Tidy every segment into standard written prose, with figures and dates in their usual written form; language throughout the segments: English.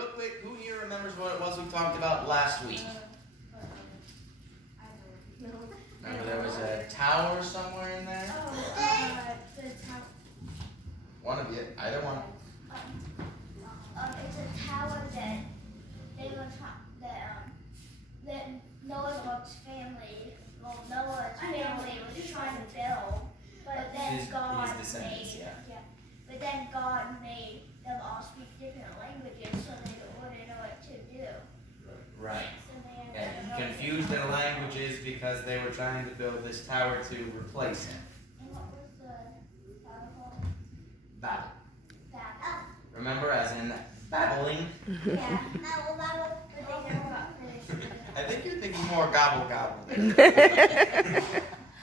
real quick, who here remembers what it was we talked about last week? Remember there was a tower somewhere in there? The tower. One of you, either one. It's a tower that they were that Noah's family, Noah's family was trying to build, but then His descendants, But then God made them all speak different languages, so they wouldn't know what to do. Right. So they And he confused their languages because they were trying to build this tower to replace him. And what was the tower called? Babel. Babel. Remember, as in babbling? Yeah. Babel. But they never got finished. I think you're thinking more gobble gobble.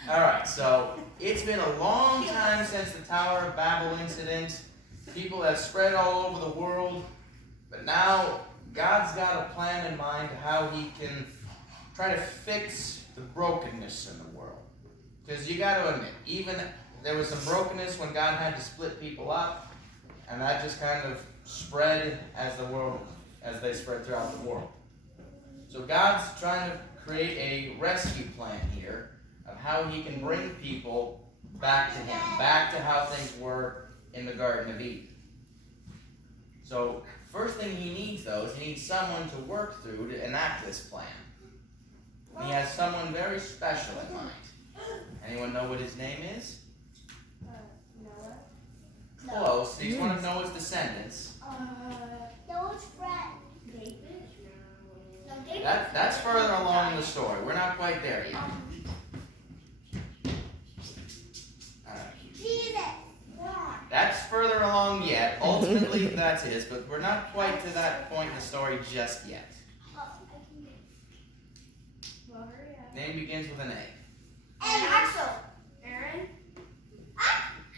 Alright, so it's been a long time since the Tower of Babel incident. People have spread all over the world, but now God's got a plan in mind how he can try to fix the brokenness in the world. Because you got to admit, even there was some brokenness when God had to split people up, and that just kind of spread as they spread throughout the world. So God's trying to create a rescue plan here of how he can bring people back to him, back to how things were in the Garden of Eden. So first thing he needs, though, is he needs someone to work through to enact this plan. And he has someone very special in mind. Anyone know what his name is? Noah. Close. He's one of Noah's descendants. Noah's friend. David. No, David. That's further along in the story. We're not quite there yet. Jesus. That's further along yet. Ultimately, that's his, but we're not quite to that point in the story just yet. Name begins with an A. Axel. Aaron.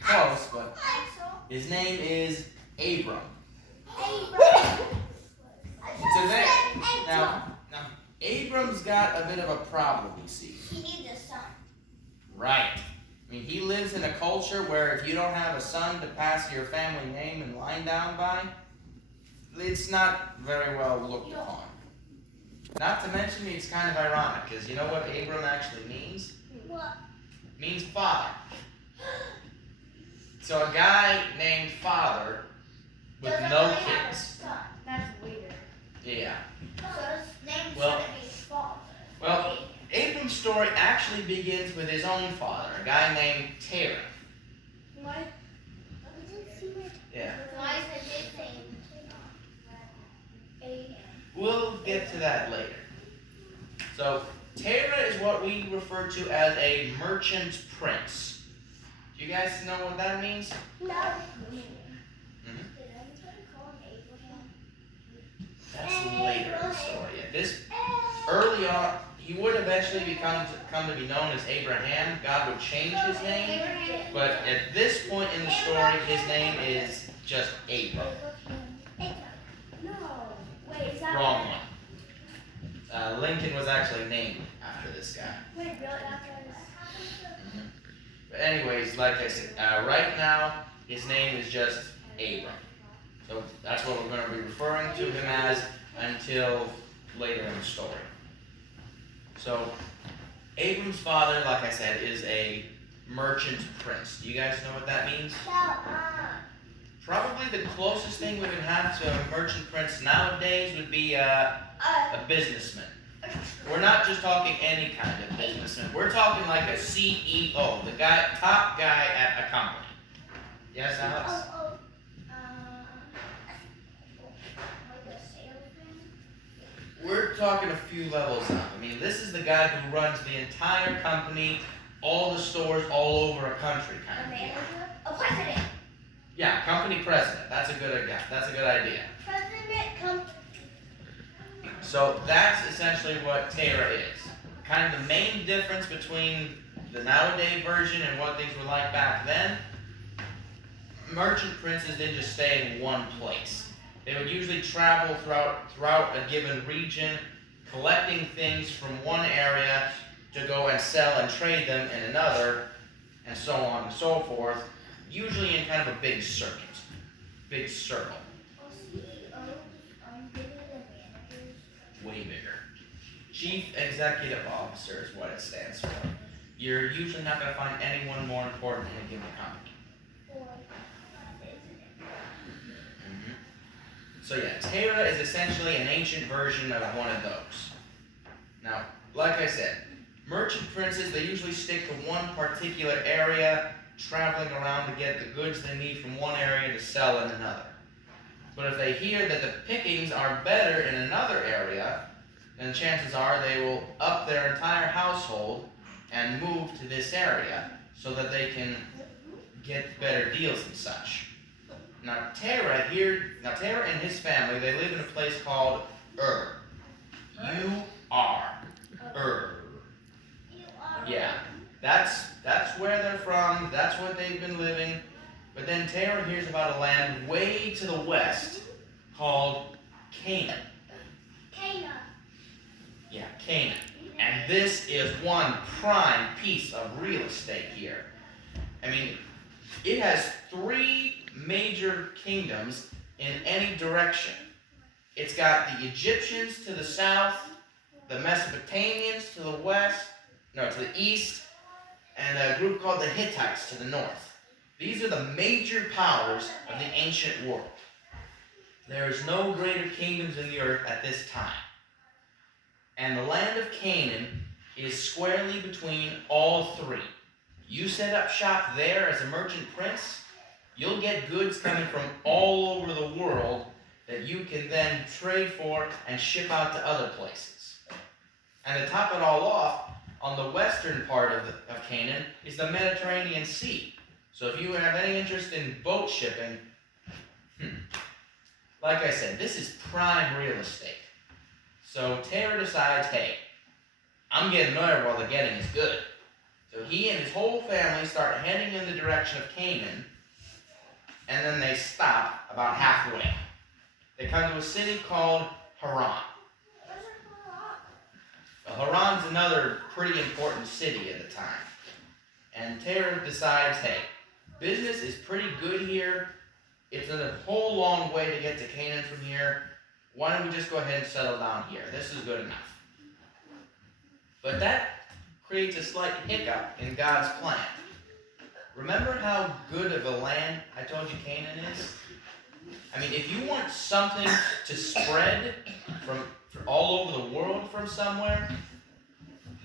Close, but Axel. his name is Abram. Abram. So now, Abram's got a bit of a problem, you see. He needs a son. Right. I mean, he lives in a culture where if you don't have a son to pass your family name and line down by, it's not very well looked upon. Not to mention, it's kind of ironic, because you know what Abram actually means? What? It means father. So a guy named Father with Doesn't no really have a kids. son. That's weird. Yeah. So his name Well- shouldn't be father. Well, Abram's story actually begins with his own father, a guy named Terah. Why? Yeah. Why is it his name? Abraham. We'll get to that later. So, Terah is what we refer to as a merchant prince. Do you guys know what that means? No. Mm-hmm. Did anybody call him Abraham? That's later in the story. Yeah, this early on, he would eventually come to be known as Abraham. God would change his name, but at this point in the story, his name is just Abram. No. Wait, is that Wrong one. Lincoln was actually named after this guy. Wait, really? After this? Mm-hmm. But anyways, like I said, right now his name is just Abram. So that's what we're going to be referring to him as until later in the story. So Abram's father, like I said, is a merchant prince. Do you guys know what that means? Probably the closest thing we would have to a merchant prince nowadays would be a businessman. We're not just talking any kind of businessman. We're talking like a CEO, the top guy at a company. Yes, Alex? Like a salesman? We're talking a few levels up. I mean, this is the guy who runs the entire company, all the stores all over a country A kind of deal. manager? A president? Yeah, company president. That's a good idea. President So that's essentially what Terah is. Kind of the main difference between the nowadays version and what things were like back then. Merchant princes didn't just stay in one place. They would usually travel throughout a given region, collecting things from one area to go and sell and trade them in another, and so on and so forth, usually in kind of a big circle. Chief Executive Officer is what it stands for. You're usually not going to find anyone more important in a given company. So yeah, Terra is essentially an ancient version of one of those. Now, like I said, merchant princes, they usually stick to one particular area, traveling around to get the goods they need from one area to sell in another. But if they hear that the pickings are better in another area, then chances are they will up their entire household and move to this area so that they can get better deals and such. Now Terra and his family, they live in a place called Ur. U-R. Ur. Yeah, that's where they're from, that's what they've been living. But then Terra hears about a land way to the west called Canaan. Canaan. Yeah, Canaan. And this is one prime piece of real estate here. I mean, it has 3 major kingdoms in any direction. It's got the Egyptians to the south, the Mesopotamians to the east, and a group called the Hittites to the north. These are the major powers of the ancient world. There is no greater kingdoms in the earth at this time. And the land of Canaan is squarely between all 3. You set up shop there as a merchant prince, you'll get goods coming from all over the world that you can then trade for and ship out to other places. And to top it all off, on the western part of Canaan is the Mediterranean Sea. So if you have any interest in boat shipping, like I said, this is prime real estate. So Terra decides, hey, I'm getting there while the getting is good. So he and his whole family start heading in the direction of Canaan, and then they stop about halfway. They come to a city called Haran. Well, Haran's another pretty important city at the time. And Terra decides, hey, business is pretty good here. It's a whole long way to get to Canaan from here. Why don't we just go ahead and settle down here? This is good enough. But that creates a slight hiccup in God's plan. Remember how good of a land I told you Canaan is? I mean, if you want something to spread from all over the world from somewhere,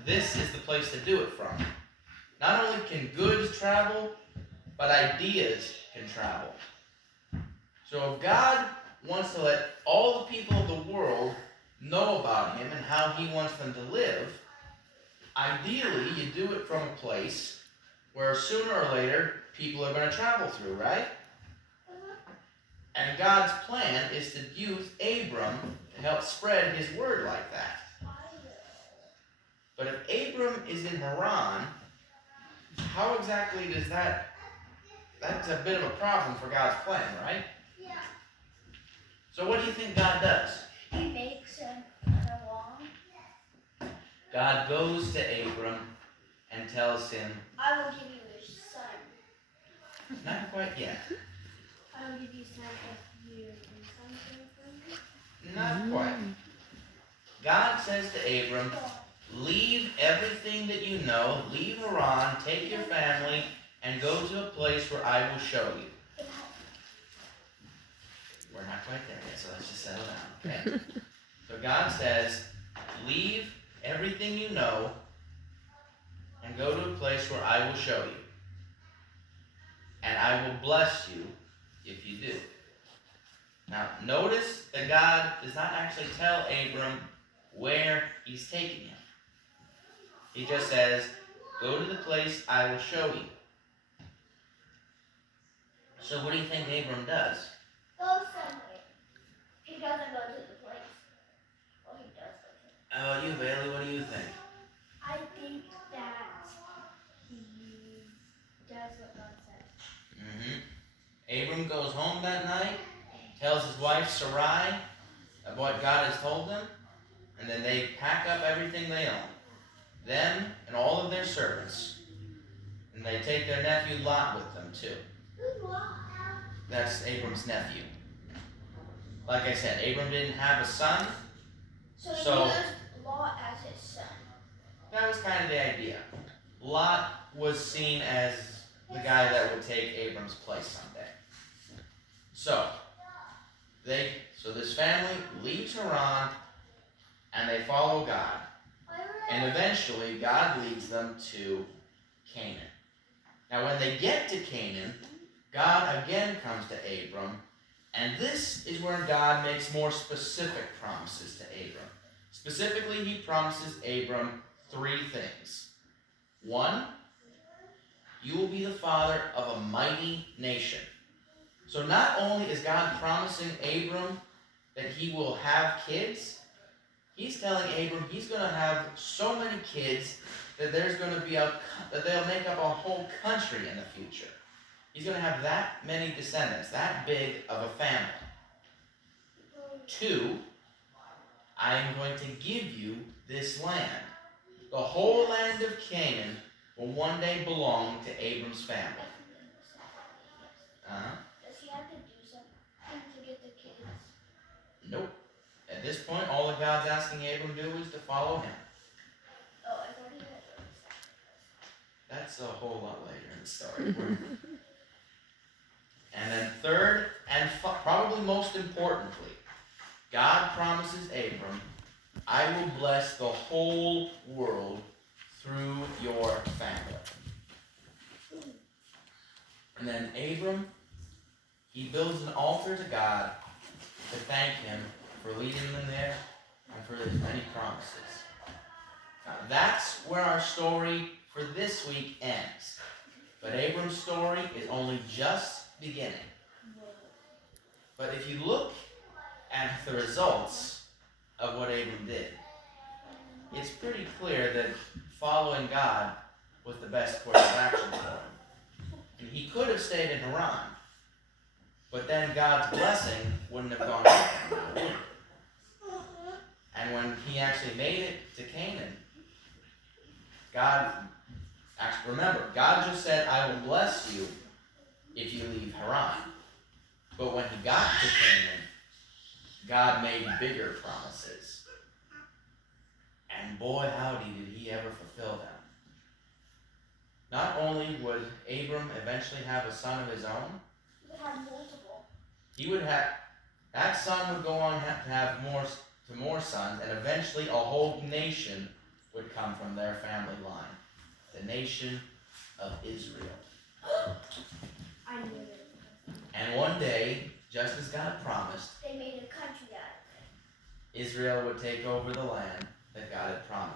this is the place to do it from. Not only can goods travel, but ideas can travel. So if God wants to let all the people of the world know about Him and how He wants them to live, ideally you do it from a place where sooner or later people are going to travel through, right? And God's plan is to use Abram to help spread His word like that. But if Abram is in Haran, how exactly does that's a bit of a problem for God's plan, right? Yeah. So what do you think God does? He makes him along. God goes to Abram and tells him, I will give you a son. not quite yet. I will give you a son if you do something for me. Not quite. God says to Abram, leave everything that you know, leave Haran, take your family, and go to a place where I will show you. We're not quite there yet, so let's just settle down, okay? So God says, leave everything you know and go to a place where I will show you. And I will bless you if you do. Now, notice that God does not actually tell Abram where He's taking him. He just says, go to the place I will show you. So what do you think Abram does? Go somewhere. He doesn't go to the place. Well, he does go to it. How about you, Bailey? What do you think? I think that he does what God says. Abram goes home that night, tells his wife Sarai of what God has told them, and then they pack up everything they own. Them and all of their servants. And they take their nephew Lot with them too. That's Abram's nephew. Like I said, Abram didn't have a son. So So- he used Lot as his son. That was kind of the idea. Lot was seen as the guy that would take Abram's place someday. So this family leaves Haran and they follow God. And eventually God leads them to Canaan. Now when they get to Canaan, God again comes to Abram, and this is where God makes more specific promises to Abram. Specifically, he promises Abram 3 things. 1, you will be the father of a mighty nation. So not only is God promising Abram that he will have kids, he's telling Abram he's going to have so many kids that there's going to be that they'll make up a whole country in the future. He's going to have that many descendants, that big of a family. 2, I am going to give you this land. The whole land of Canaan will one day belong to Abram's family. Does he have to do something to get the kids? Nope. At this point, all that God's asking Abram to do is to follow him. Oh, I thought he had to sacrifice. That's a whole lot later in the story. And then third, and probably most importantly, God promises Abram, I will bless the whole world through your family. And then Abram, he builds an altar to God to thank him for leading them there and for his many promises. Now, that's where our story for this week ends. But Abram's story is only just beginning. But if you look at the results of what Abram did, it's pretty clear that following God was the best course of action for him. And he could have stayed in Haran, but then God's blessing wouldn't have gone with him. And when he actually made it to Canaan, God just said, I will bless you if you leave Haran. But when he got to Canaan, God made bigger promises. And boy, howdy, did he ever fulfill them. Not only would Abram eventually have a son of his own, He would have multiple. That son would go on to have more sons, and eventually a whole nation would come from their family line. The nation of Israel. I knew it. And one day, just as God promised, They made a country out of it. Israel would take over the land